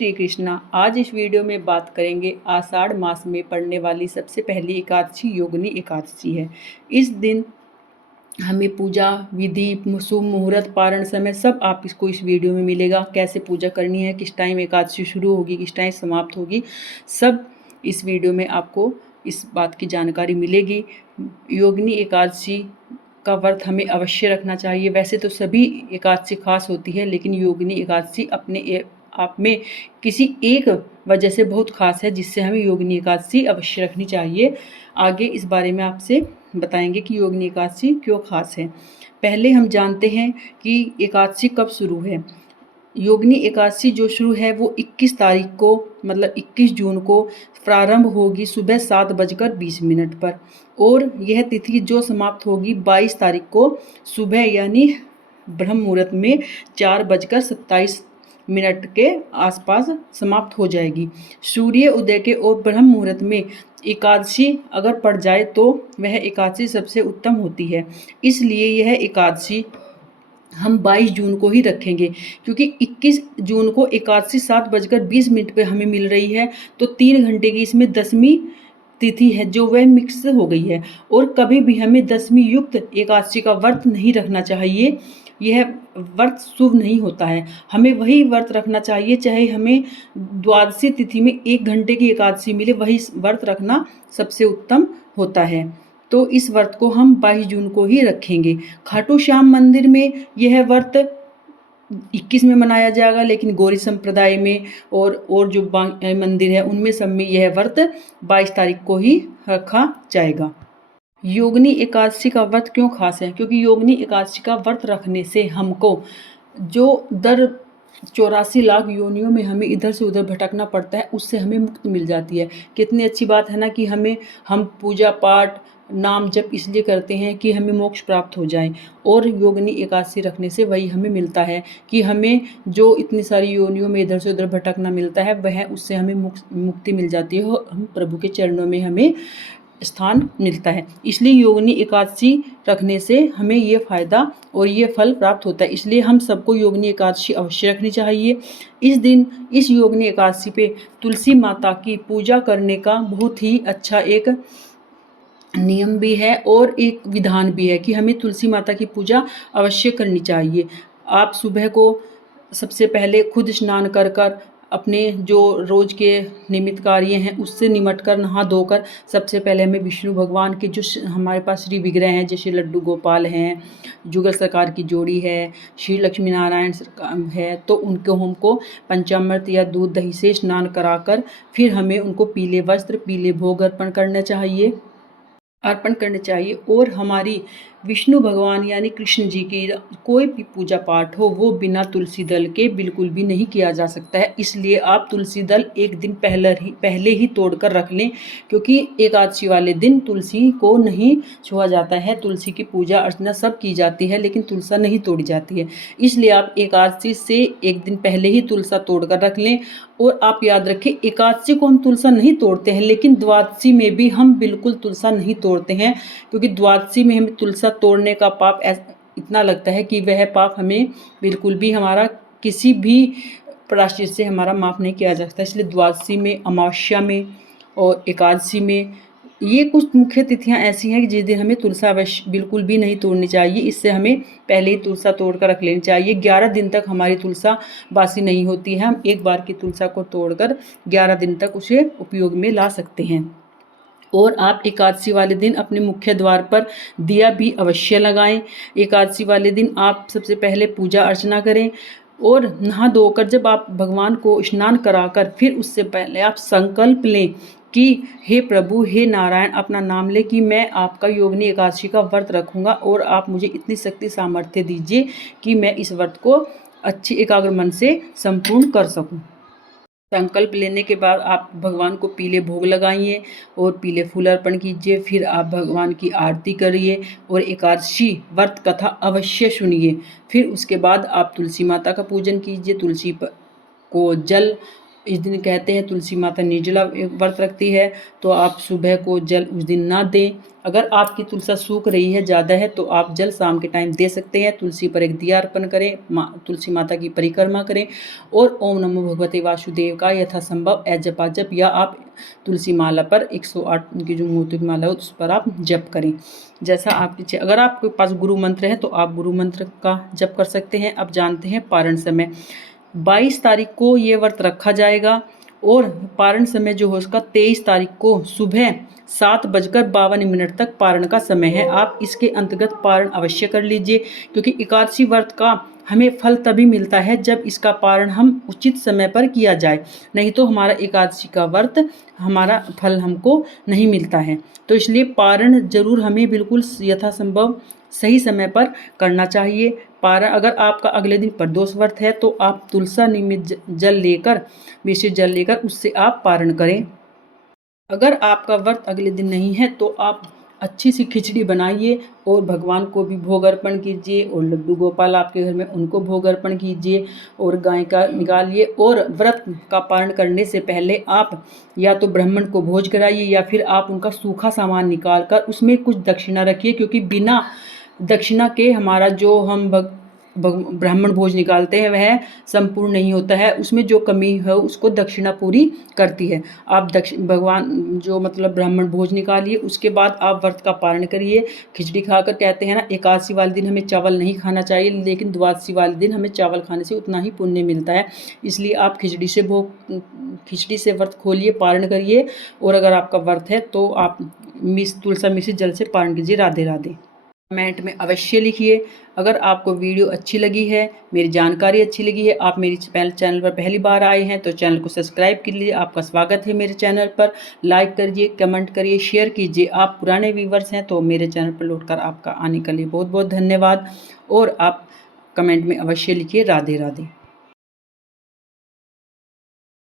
श्री कृष्णा। आज इस वीडियो में बात करेंगे आषाढ़ मास में पड़ने वाली सबसे पहली एकादशी योगिनी एकादशी है। इस दिन हमें पूजा विधि, शुभ मुहूर्त, पारण समय सब आप इसको इस वीडियो में मिलेगा। कैसे पूजा करनी है, किस टाइम एकादशी शुरू होगी, किस टाइम समाप्त होगी, सब इस वीडियो में आपको इस बात की जानकारी मिलेगी। योगिनी एकादशी का व्रत हमें अवश्य रखना चाहिए। वैसे तो सभी एकादशी खास होती है, लेकिन योगिनी एकादशी अपने आप में किसी एक वजह से बहुत खास है, जिससे हमें योगिनी एकादशी अवश्य रखनी चाहिए। आगे इस बारे में आपसे बताएंगे कि योगिनी एकादशी क्यों खास है। पहले हम जानते हैं कि एकादशी कब शुरू है। योगिनी एकादशी जो शुरू है वो 21 तारीख को, मतलब 21 जून को प्रारंभ होगी सुबह 7:20 पर, और यह तिथि जो समाप्त होगी 22 तारीख को सुबह यानी ब्रह्म मुहूर्त में 4:27 के आसपास समाप्त हो जाएगी। सूर्य उदय के और ब्रह्म मुहूर्त में एकादशी अगर पड़ जाए तो वह एकादशी सबसे उत्तम होती है। इसलिए यह एकादशी हम 22 जून को ही रखेंगे, क्योंकि 21 जून को एकादशी 7:20 पे हमें मिल रही है, तो 3 घंटे की इसमें 10वीं तिथि है जो वह मिक्स हो गई है। और कभी भी हमें 10वीं युक्त एकादशी का व्रत नहीं रखना चाहिए, यह व्रत शुभ नहीं होता है। हमें वही व्रत रखना चाहिए, चाहे हमें द्वादशी तिथि में 1 घंटे की एकादशी मिले, वही व्रत रखना सबसे उत्तम होता है। तो इस व्रत को हम 22 जून को ही रखेंगे। खाटू श्याम मंदिर में यह व्रत 21 में मनाया जाएगा, लेकिन गौरी संप्रदाय में और जो मंदिर है उनमें सब में यह व्रत 22 तारीख को ही रखा जाएगा। योगिनी एकादशी का व्रत क्यों खास है? क्योंकि योगिनी एकादशी का व्रत रखने से हमको जो दर 84 लाख योनियों में हमें इधर से उधर भटकना पड़ता है, उससे हमें मुक्ति मिल जाती है। कितनी अच्छी बात है ना कि हम पूजा पाठ नाम जप इसलिए करते हैं कि हमें मोक्ष प्राप्त हो जाए, और योगिनी एकादशी रखने से वही हमें मिलता है कि हमें जो इतनी सारी योनियों में इधर से उधर भटकना मिलता है, वह उससे हमें मुक्ति मिल जाती है, और हम प्रभु के चरणों में हमें स्थान मिलता है। इसलिए योगिनी एकादशी रखने से हमें ये फ़ायदा और ये फल प्राप्त होता है। इसलिए हम सबको योगिनी एकादशी अवश्य रखनी चाहिए। इस दिन इस योगिनी एकादशी पे तुलसी माता की पूजा करने का बहुत ही अच्छा एक नियम भी है और एक विधान भी है कि हमें तुलसी माता की पूजा अवश्य करनी चाहिए। आप सुबह को सबसे पहले खुद स्नान कर अपने जो रोज़ के निमित्त कार्य हैं उससे निमट कर नहा धोकर सबसे पहले हमें विष्णु भगवान के जो हमारे पास श्री विग्रह हैं, जैसे लड्डू गोपाल हैं, जुगल सरकार की जोड़ी है, श्री लक्ष्मी नारायण है, तो उनको हमको पंचामृत या दूध दही से स्नान कराकर फिर हमें उनको पीले वस्त्र पीले भोग अर्पण करना चाहिए। और हमारी विष्णु भगवान यानी कृष्ण जी की कोई भी पूजा पाठ हो वो बिना तुलसी दल के बिल्कुल भी नहीं किया जा सकता है। इसलिए आप तुलसी दल एक दिन पहले ही तोड़ कर रख लें, क्योंकि एकादशी वाले दिन तुलसी को नहीं छुआ जाता है। तुलसी की पूजा अर्चना सब की जाती है, लेकिन तुलसा नहीं तोड़ी जाती है। इसलिए आप एकादशी से एक दिन पहले ही तुलसा तोड़ कर रख लें। और आप याद रखें, एकादशी को हम तुलसा नहीं तोड़ते हैं, लेकिन द्वादशी में भी हम बिल्कुल तुलसा नहीं तोड़ते हैं, क्योंकि द्वादशी में हमें तुलसा तोड़ने का पाप इतना लगता है कि वह पाप हमें बिल्कुल भी हमारा किसी भी प्रायश्चित से हमारा माफ़ नहीं किया जा सकता। इसलिए द्वादशी में, अमावस्या में और एकादशी में ये कुछ मुख्य तिथियां ऐसी हैं कि जिस दिन हमें तुलसा अवश्य बिल्कुल भी नहीं तोड़नी चाहिए। इससे हमें पहले ही तुलसा तोड़ कर रख लेनी चाहिए। 11 दिन तक हमारी तुलसा बासी नहीं होती है। हम एक बार की तुलसा को तोड़कर 11 दिन तक उसे उपयोग में ला सकते हैं। और आप एकादशी वाले दिन अपने मुख्य द्वार पर दिया भी अवश्य लगाएं। एकादशी वाले दिन आप सबसे पहले पूजा अर्चना करें, और नहा धोकर जब आप भगवान को स्नान कराकर फिर उससे पहले आप संकल्प लें कि हे प्रभु, हे नारायण, अपना नाम ले कि मैं आपका योगिनी एकादशी का व्रत रखूँगा, और आप मुझे इतनी शक्ति सामर्थ्य दीजिए कि मैं इस व्रत को अच्छी एकाग्र मन से संपूर्ण कर सकूँ। संकल्प लेने के बाद आप भगवान को पीले भोग लगाइए और पीले फूल अर्पण कीजिए। फिर आप भगवान की आरती करिए और एकादशी व्रत कथा अवश्य सुनिए। फिर उसके बाद आप तुलसी माता का पूजन कीजिए। तुलसी को जल इस दिन कहते हैं तुलसी माता निर्जला व्रत रखती है, तो आप सुबह को जल उस दिन ना दें। अगर आपकी तुलसी सूख रही है, ज़्यादा है, तो आप जल शाम के टाइम दे सकते हैं। तुलसी पर एक दिया अर्पण करें, तुलसी माता की परिक्रमा करें और ओम नमो भगवते वासुदेव का यथासंभव जपा जप, या आप तुलसी माला पर 108 की जो मोती की माला है उस पर आप जप करें। जैसा आपकी इच्छा। अगर आपके पास गुरु मंत्र है तो आप गुरु मंत्र का जप कर सकते हैं। अब जानते हैं पारण समय। 22 तारीख को ये व्रत रखा जाएगा और पारण समय जो है उसका 23 तारीख को सुबह 7:52 तक पारण का समय है। आप इसके अंतर्गत पारण अवश्य कर लीजिए, क्योंकि एकादशी व्रत का हमें फल तभी मिलता है जब इसका पारण हम उचित समय पर किया जाए, नहीं तो हमारा एकादशी का व्रत हमारा फल हमको नहीं मिलता है। तो इसलिए पारण जरूर हमें बिल्कुल यथासंभव सही समय पर करना चाहिए। पारण अगर आपका अगले दिन प्रदोष व्रत है तो आप तुलसा निमित्त जल लेकर, मिश्रित जल लेकर उससे आप पारण करें। अगर आपका व्रत अगले दिन नहीं है तो आप अच्छी सी खिचड़ी बनाइए और भगवान को भी भोग अर्पण कीजिए, और लड्डू गोपाल आपके घर में उनको भोग अर्पण कीजिए, और गाय का निकालिए। और व्रत का पारण करने से पहले आप या तो ब्राह्मण को भोज कराइए या फिर आप उनका सूखा सामान निकाल कर उसमें कुछ दक्षिणा रखिए, क्योंकि बिना दक्षिणा के हमारा जो हम ब्राह्मण भोज निकालते हैं वह संपूर्ण नहीं होता है, उसमें जो कमी है उसको दक्षिणा पूरी करती है। आप भगवान जो मतलब ब्राह्मण भोज निकालिए, उसके बाद आप व्रत का पारण करिए। खिचड़ी खाकर, कहते हैं ना एकादशी वाले दिन हमें चावल नहीं खाना चाहिए, लेकिन द्वादशी वाले दिन हमें चावल खाने से उतना ही पुण्य मिलता है। इसलिए आप खिचड़ी से व्रत खोलिए, पारण करिए, और अगर आपका व्रत है तो आप तुलसा मिश्रित जल से पारण कीजिए। राधे राधे। कमेंट में अवश्य लिखिए। अगर आपको वीडियो अच्छी लगी है, मेरी जानकारी अच्छी लगी है, आप मेरी चैनल पर पहली बार आए हैं तो चैनल को सब्सक्राइब कर लीजिए। आपका स्वागत है मेरे चैनल पर। लाइक करिए, कमेंट करिए, शेयर कीजिए। आप पुराने व्यूवर्स हैं तो मेरे चैनल पर लौटकर आपका आने के लिए बहुत बहुत धन्यवाद। और आप कमेंट में अवश्य लिखिए। राधे राधे।